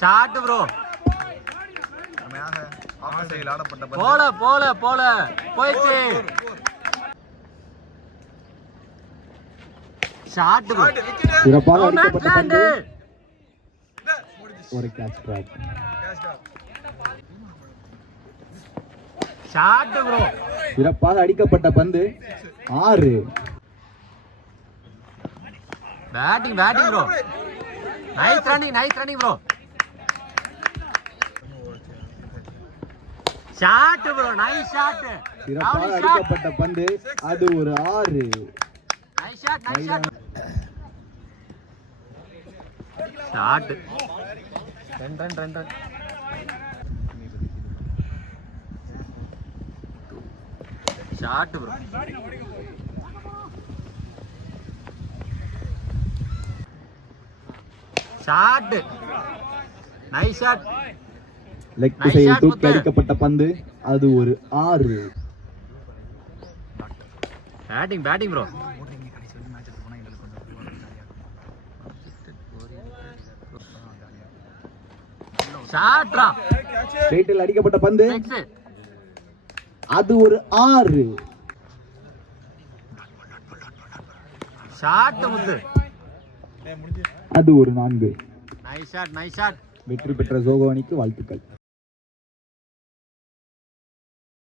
Shot bro. போல போல போல போயிடுச்சு. Shot bro. சிறப்பாக அடிக்கப்பட்ட பந்து. ஒரு கேட்ச் ட்ராப். Shot bro. சிறப்பாக அடிக்கப்பட்ட பந்து 6. Batting bro. Nice running bro. Shot bro. Nice shot. சிறப்பாக அடிக்கப்பட்ட பந்து. அது ஒரு 6. Nice shot. Shot. Run. Shot bro. Shot. Nice shot. Leg திசையில் தூக்கி அடிக்கப்பட்ட பந்து. அது ஒரு 6. Batting bro. ஷாட்ரா. ஸ்ட்ரைட்டில் அடிக்கப்பட்ட பந்து. அது ஒரு 6. ஷாட் முத்து. அது ஒரு 4. Nice shot. வெற்றி பெற்ற ஜோகோ அணிக்கு வாழ்த்துக்கள்.